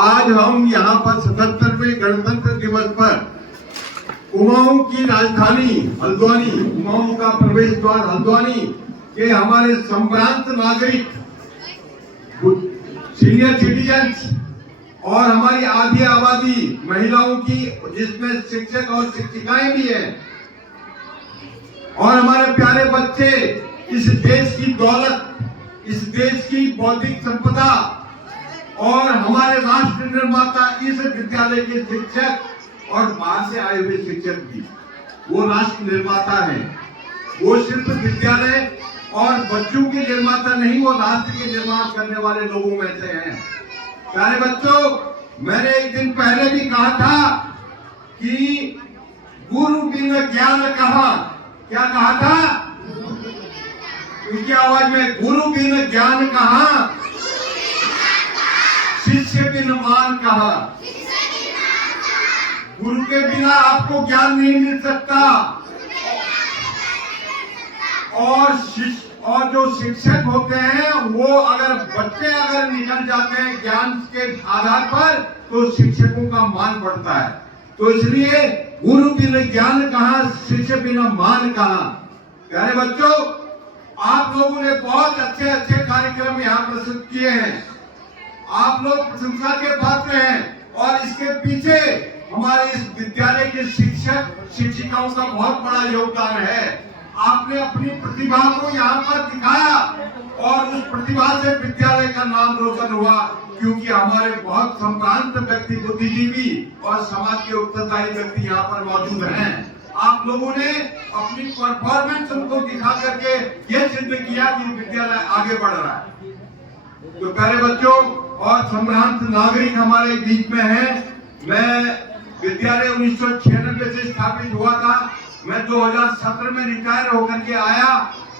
आज हम यहाँ पर 77वें गणतंत्र दिवस पर कुमाऊं की राजधानी हल्द्वानी, कुमाऊं का प्रवेश द्वार हल्द्वानी के हमारे संभ्रांत नागरिक, सीनियर सिटीजन्स और हमारी आधी आबादी महिलाओं की, जिसमें शिक्षक और शिक्षिकाएं भी हैं, और हमारे प्यारे बच्चे, इस देश की दौलत, इस देश की बौद्धिक संपदा और हमारे राष्ट्र निर्माता, इस विद्यालय के शिक्षक और बाहर से आए हुए शिक्षक भी, वो राष्ट्र निर्माता हैं। वो सिर्फ विद्यालय और बच्चों के निर्माता नहीं, वो राष्ट्र के निर्माण करने वाले लोगों में से हैं। प्यारे बच्चों, मैंने एक दिन पहले भी कहा था कि गुरु बिन ज्ञान कहाँ, क्या कहा था? उनकी आवाज में, गुरु बिन ज्ञान कहाँ, शिष्य बिन मान कहाँ। गुरु के बिना आपको ज्ञान नहीं मिल सकता, और जो शिक्षक होते हैं वो बच्चे अगर निकल जाते हैं ज्ञान के आधार पर, तो शिक्षकों का मान बढ़ता है। तो इसलिए गुरु बिना ज्ञान कहाँ, शिष्य बिना मान कहाँ। प्यारे बच्चों, आप लोगों ने बहुत अच्छे अच्छे कार्यक्रम यहाँ प्रस्तुत किए हैं, आप लोग प्रशंसा के पात्र हैं, और इसके पीछे हमारे इस विद्यालय के शिक्षक शिक्षिकाओं का बहुत बड़ा योगदान है। आपने अपनी प्रतिभा को यहाँ पर दिखाया और उस प्रतिभा से विद्यालय का नाम रोशन हुआ, क्योंकि हमारे बहुत संभ्रांत व्यक्ति, बुद्धिजीवी और समाज के उत्तरदायी व्यक्ति यहाँ पर मौजूद हैं। आप लोगों ने अपनी परफॉर्मेंस उनको दिखा करके ये सिद्ध किया कि विद्यालय आगे बढ़ रहा है। तो प्यारे बच्चों और संभ्रांत नागरिक हमारे बीच में हैं। मैं विद्यालय 1996 से स्थापित हुआ था। मैं 2017 में रिटायर होकर के आया,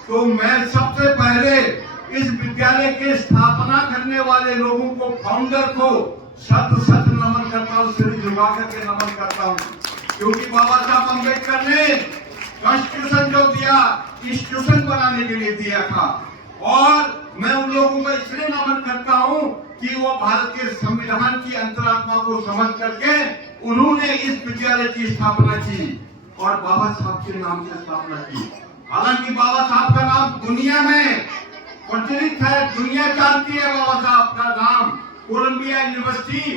तो मैं सबसे पहले इस विद्यालय के स्थापना करने वाले लोगों को, फाउंडर को शत शत नमन करता हूँ, सिर झुका करके नमन करता हूँ, क्योंकि बाबा साहब अम्बेडकर ने कॉन्स्टिट्यूशन जो दिया, इंस्टीट्यूशन बनाने के लिए दिया था। और मैं उन लोगों को इसलिए नमन करता हूँ कि वो भारत के संविधान की अंतरात्मा को समझ करके उन्होंने इस विद्यालय की स्थापना की और बाबा साहब के नाम से स्थापना की। हालांकि बाबा साहब का नाम दुनिया में प्रचलित है, दुनिया जानती है बाबा साहब का नाम। कोलंबिया यूनिवर्सिटी,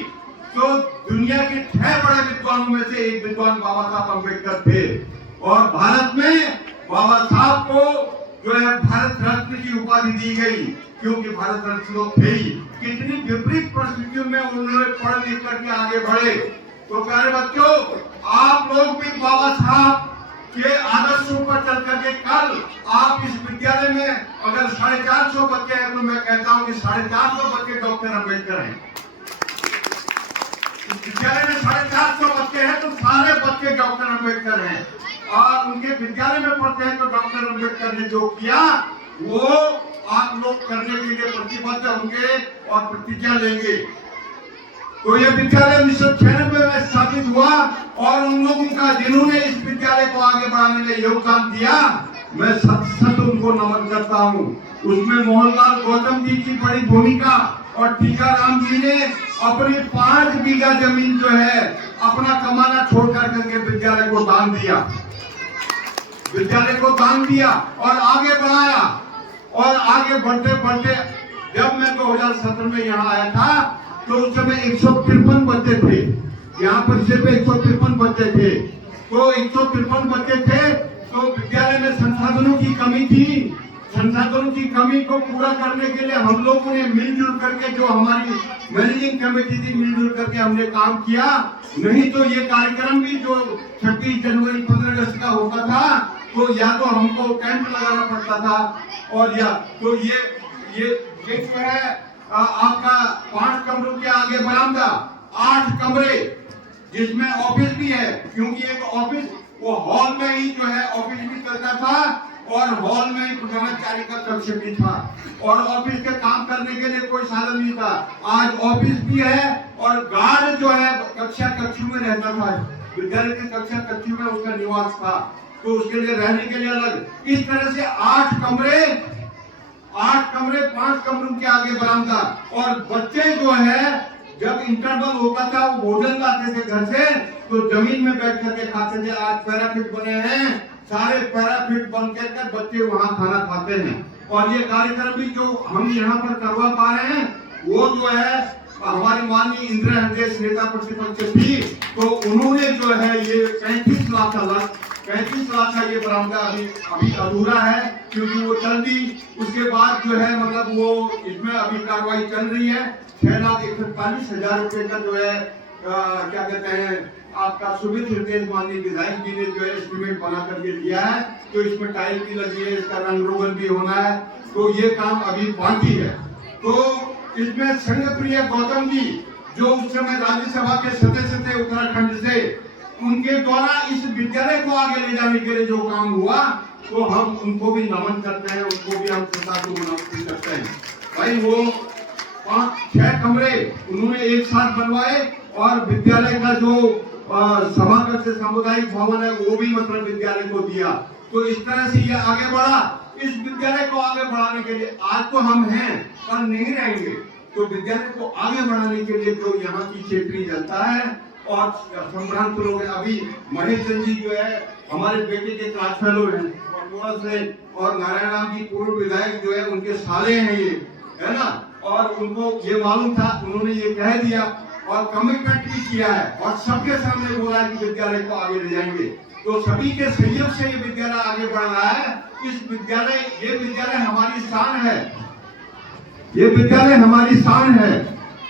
तो दुनिया के 6 बड़े विद्वानों में से एक विद्वान बाबा साहब अम्बेडकर थे, और भारत में बाबा साहब को जो है भारत रत्न की उपाधि दी गई, क्योंकि भारत रत्न लोग थे ही। कितनी विपरीत परिस्थितियों में उन्होंने पढ़ लिख करके आगे बढ़े। तो प्यारे बच्चों, आप लोग भी बाबा साहब के आदर्शों पर चल करके कल आप इस विद्यालय में अगर 450 बच्चे हैं, तो मैं कहता हूं कि 450 बच्चे डॉक्टर अम्बेडकर हैं। इस विद्यालय में 450 बच्चे हैं, तो सारे बच्चे डॉक्टर अम्बेडकर हैं, और उनके विद्यालय में पढ़ते हैं। तो डॉक्टर अम्बेडकर ने जो किया वो आप लोग करने के लिए प्रतिबद्ध होंगे और प्रतिज्ञा लेंगे। तो यह विद्यालय 1996 में स्थापित हुआ, और उन लोगों का जिन्होंने इस विद्यालय को आगे बढ़ाने में योगदान दिया, मैं सत उनको नमन करता हूँ। उसमें मोहनलाल गौतम जी की बड़ी भूमिका, और टीकाराम जी ने अपनी 5 बीघा जमीन जो है अपना कमाना छोड़ करके विद्यालय को दान दिया, विद्यालय को दान दिया और आगे बढ़ाया। और आगे बढ़ते बढ़ते जब मैं 2017 में यहाँ आया था, तो उस समय 153 बच्चे थे, यहाँ पर सिर्फ 153 बच्चे थे। तो 153 बच्चे थे, तो विद्यालय में संसाधनों की कमी थी। संसाधनों की कमी को पूरा करने के लिए हम लोगों ने मिलजुल करके, जो हमारी मैनेजिंग कमेटी थी, मिलजुल करके हमने काम किया। नहीं तो ये कार्यक्रम भी जो 26 जनवरी 15 अगस्त का होता था, तो या तो हमको कैंप लगाना पड़ता था, और या तो ये जो है आपका 5 कमरों के आगे बरामदा, 8 कमरे जिसमें ऑफिस भी है, क्योंकि एक ऑफिस वो हॉल में ही जो है ऑफिस भी चलता था, और हॉल में ही प्रधानाचार्य का कक्ष भी था, और ऑफिस के काम करने के लिए कोई साधन नहीं था। आज ऑफिस भी है, और गार्ड जो है कक्षा कक्षों में रहता था, विद्यालय के कक्षा कक्षों में उसका निवास था, तो उसके लिए रहने के लिए अलग। इस तरह से 8 कमरे 5 कमरों के आगे बरामदा, और बच्चे जो है जब इंटरवल होता था वो भोजन लाते थे घर से, तो जमीन में बैठ करके खाते थे। आज पैराफिट बने हैं, सारे पैराफिट बन कर बच्चे वहाँ खाना खाते हैं। और ये कार्यक्रम भी जो हम यहाँ पर करवा पा रहे हैं, वो जो है हमारे माननीय इंदिरा हृदय नेता प्रतिपक्ष थी, तो उन्होंने जो है ये 35 लाख का ये बरामदा अभी अधूरा है, क्योंकि वो चल दी। उसके बाद जो है मतलब वो इसमें अभी कार्रवाई चल रही है। 6,41,40,000 रुपए का जो है क्या कहते हैं आपका सुमित हृदय माननीय विधायक जी ने जो है एस्टीमेट बना करके दिया है। तो इसमें टाइल भी लगी है, इसका रंग रोगन भी होना है, तो ये काम अभी बाकी है। तो इसमें संघ प्रिय गौतम जी जो उस समय राज्यसभा के सदस्य थे उत्तराखंड से, उनके द्वारा इस विद्यालय को आगे ले जाने के लिए जो काम हुआ, तो हम उनको भी नमन करते हैं, उनको भी हम श्रद्धा को नमन करते हैं। भाई वो 5-6 कमरे उन्होंने एक साथ बनवाए, और विद्यालय का जो सभाकक्ष सामुदायिक भवन है वो भी मतलब विद्यालय को दिया। तो इस तरह से ये आगे बढ़ा। इस विद्यालय को आगे बढ़ाने के लिए आज तो हम हैं, कल नहीं रहेंगे, तो विद्यालय को आगे बढ़ाने के लिए जो यहाँ की क्षेत्रीय जनता है और संभ्रांत लोग हैं, अभी महेश चंद जी जो है हमारे बेटे के क्लास फेलो हैं से, और नारायण राम जी पूर्व विधायक जो है उनके साले हैं ये, है ना, और उनको ये मालूम था, उन्होंने ये कह दिया और कमिटमेंट भी किया है, और सबके सामने बोला है कि विद्यालय को आगे ले जाएंगे। तो सभी के सहयोग से ये विद्यालय आगे बढ़ रहा है। ये विद्यालय हमारी शान है, ये विद्यालय हमारी शान है,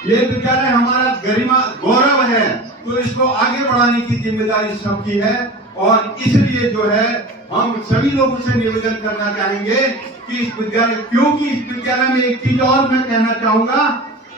ये विद्यालय हमारा गरिमा गौरव है। तो इसको आगे बढ़ाने की जिम्मेदारी सबकी है, और इसलिए जो है हम सभी लोगों से निवेदन करना चाहेंगे कि इस विद्यालय, क्योंकि इस विद्यालय में एक चीज और मैं कहना चाहूंगा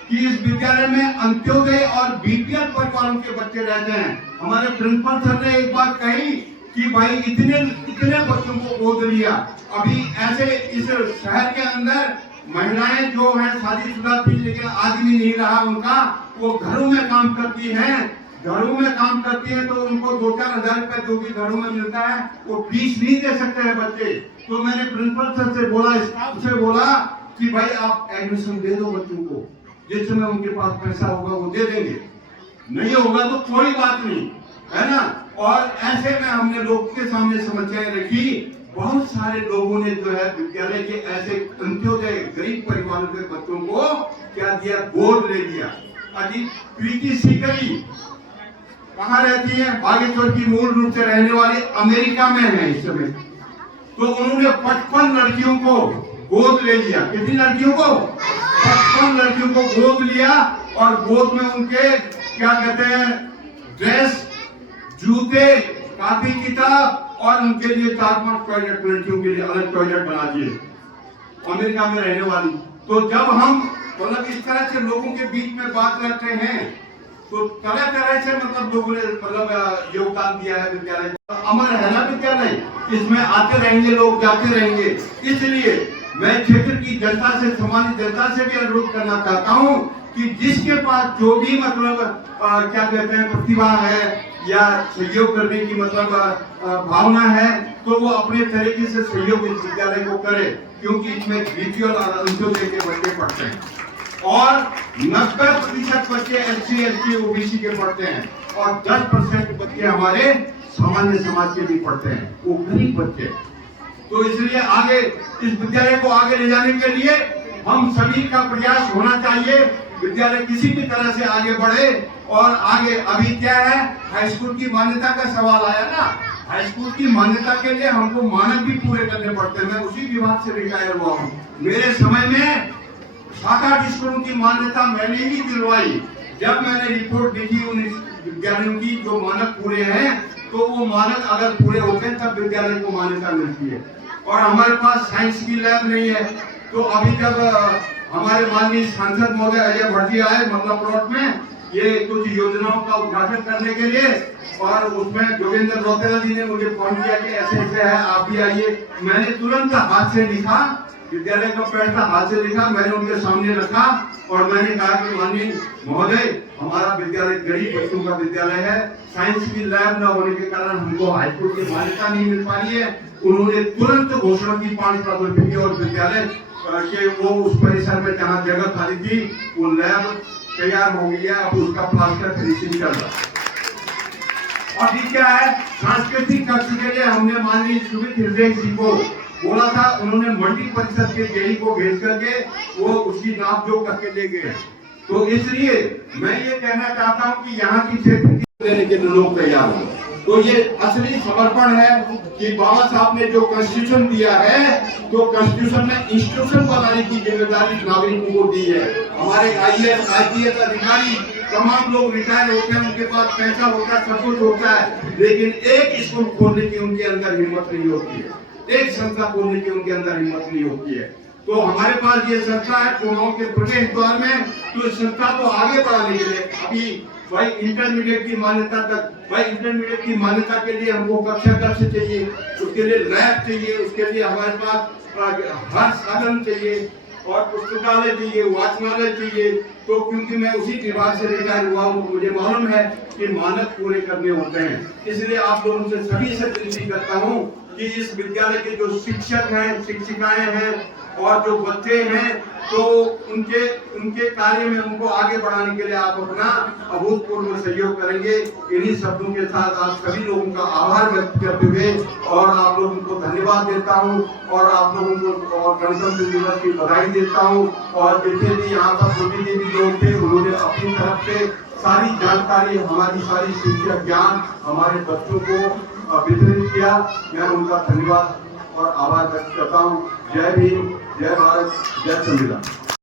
कि इस विद्यालय में अंत्योदय और बीपीएल परिवारों के बच्चे रहते हैं। हमारे प्रिंसिपल सर ने एक बात कही कि भाई इतने बच्चों को गोद लिया। अभी ऐसे इस शहर के अंदर महिलाएं जो हैं शादीशुदा थी लेकिन आदमी नहीं रहा उनका, वो घरों में काम करती हैं, तो उनको 2-4 हजार रुपए जो भी घरों में मिलता है वो फीस नहीं दे सकते हैं बच्चे। तो मैंने प्रिंसिपल सर से बोला, स्टाफ से बोला कि भाई आप एडमिशन दे दो बच्चों को, जिस समय उनके पास पैसा होगा वो दे देंगे, नहीं होगा तो कोई बात नहीं, है ना। और ऐसे में हमने लोगों के सामने समस्याएं रखी। बहुत सारे लोगों ने जो है विद्यालय के ऐसे अंत्योदय गरीब परिवारों के बच्चों को क्या दिया, गोद ले लिया। अजी प्रीति सीकरी कहाँ रहती है, बागेश्वर की मूल रूप से रहने वाली, अमेरिका में है इस समय। तो उन्होंने 55 लड़कियों को गोद ले लिया। कितनी लड़कियों को? 55 लड़कियों को गोद लिया, और गोद में उनके क्या कहते हैं ड्रेस, जूते, कापी किताब, और उनके लिए 4-5 टॉयलेट, लड़कियों के लिए अलग टॉयलेट बना दिए, अमेरिका में रहने वाली। तो जब हम मतलब इस तरह से लोगों के बीच में बात करते हैं, तो तरह तरह से मतलब लोगों ने मतलब योगदान दिया है विद्यालय। अमर है ना विद्यालय, इसमें आते रहेंगे लोग, जाते रहेंगे। इसलिए मैं क्षेत्र की जनता से, सामान्य जनता से भी अनुरोध करना चाहता हूँ कि जिसके पास जो भी मतलब क्या कहते हैं प्रतिभा है या सहयोग करने की मतलब भावना है, तो वो अपने तरीके से सहयोग इस विद्यालय को करे, क्योंकि इसमें बीपीएल और अंत्योदय के बच्चे पढ़ते हैं, और 90% बच्चे SC ST OBC के पढ़ते हैं, और 10% बच्चे हमारे सामान्य समाज के भी पढ़ते हैं, वो गरीब बच्चे। तो इसलिए आगे इस विद्यालय को आगे ले जाने के लिए हम सभी का प्रयास होना चाहिए। विद्यालय किसी भी तरह से आगे बढ़े, और आगे अभी क्या है, हाई स्कूल की मान्यता का सवाल आया ना। हाई स्कूल की मान्यता के लिए हमको मानक भी पूरे करने पड़ते हैं। मैं उसी विभाग से रिटायर हुआ हूँ। मेरे समय में 7-8 स्कूलों की मान्यता मैंने ही दिलवाई। जब मैंने रिपोर्ट देखी उन विद्यालयों की जो मानक पूरे हैं, तो वो मानक अगर पूरे होते हैं तब विद्यालय को मान्यता मिलती है। और हमारे पास साइंस की लैब नहीं है। तो अभी जब हमारे माननीय सांसद महोदय अजय भट्टी आए मतलब प्लॉट में ये कुछ योजनाओं का उद्घाटन करने के लिए, और उसमें जोगेंद्र रौतेला जी ने मुझे फोन किया कि ऐसे ऐसे है, आप भी आइए। मैंने तुरंत हाथ से लिखा, विद्यालय का पैसा हाथ से लिखा, मैंने उनके सामने रखा, और मैंने कहा कि माननीय महोदय, हमारा विद्यालय गरीब बच्चों का विद्यालय है, साइंस की लैब न होने के कारण हमको हाई स्कूल की मान्यता नहीं मिल पा रही है। उन्होंने तुरंत घोषणा की 5 लाख रुपए की, और विद्यालय के वो उस परिसर में जहाँ जगह खाली थी वो लैब तैयार हो गई है, अब उसका प्लास्टर फिनिशिंग चल रहा है। और ये क्या है, सांस्कृतिक कक्ष के लिए हमने माननीय सुमित हृदय जी को बोला था, उन्होंने मंडी परिषद के जेडी को भेज करके वो उसकी नाप जोख करके ले गए। तो इसलिए मैं ये कहना चाहता हूँ कि यहाँ की क्षेत्र देने के लिए लोग तैयार हो। तो ये असली समर्पण है कि बाबा साहब ने जो कॉन्स्टिट्यूशन दिया है, तो कॉन्स्टिट्यूशन में इंस्टीट्यूशन बनाने की जिम्मेदारी नागरिकों को दी है। हमारे IAS IPS अधिकारी तमाम लोग रिटायर होते हैं, उनके पास पैसा होता है, सब कुछ होता है, लेकिन एक स्कूल खोलने की उनके अंदर हिम्मत नहीं होती है, एक संस्था खोलने की उनके अंदर हिम्मत नहीं होती है। तो हमारे पास ये संस्था है कुमाऊं के प्रवेश द्वार में, तो इस संस्था को आगे बढ़ाने के लिए अभी भाई इंटरमीडिएट की मान्यता तक, भाई इंटरमीडिएट की मान्यता के लिए हमको कक्षा कक्ष चाहिए, उसके लिए लैब चाहिए, उसके लिए हमारे पास हर साधन चाहिए और पुस्तकालय चाहिए, वाचनालय चाहिए। तो क्योंकि मैं उसी विभाग से रिटायर हुआ हूँ, मुझे मालूम है कि मानक पूरे करने होते हैं। इसलिए आप लोगों से सभी से विनती करता हूँ कि इस विद्यालय के जो शिक्षक हैं, शिक्षिकाएं हैं और जो बच्चे हैं, तो उनके कार्य में उनको आगे बढ़ाने के लिए आप अपना अभूतपूर्व सहयोग करेंगे। इन्हीं शब्दों के साथ आप सभी लोगों का आभार व्यक्त करते हुए और आप लोगों को धन्यवाद देता हूं और आप लोगों को और गणतंत्र दिवस की बधाई देता हूं। और जितने भी यहाँ पर प्रतिनिधि लोग थे, उन्होंने अपनी तरफ से सारी जानकारी, हमारी सारी शिक्षा ज्ञान हमारे बच्चों को वितरित किया। मैं उनका धन्यवाद और आभार व्यक्त करता हूँ। जय भीम, जय भारत, जय संविधान।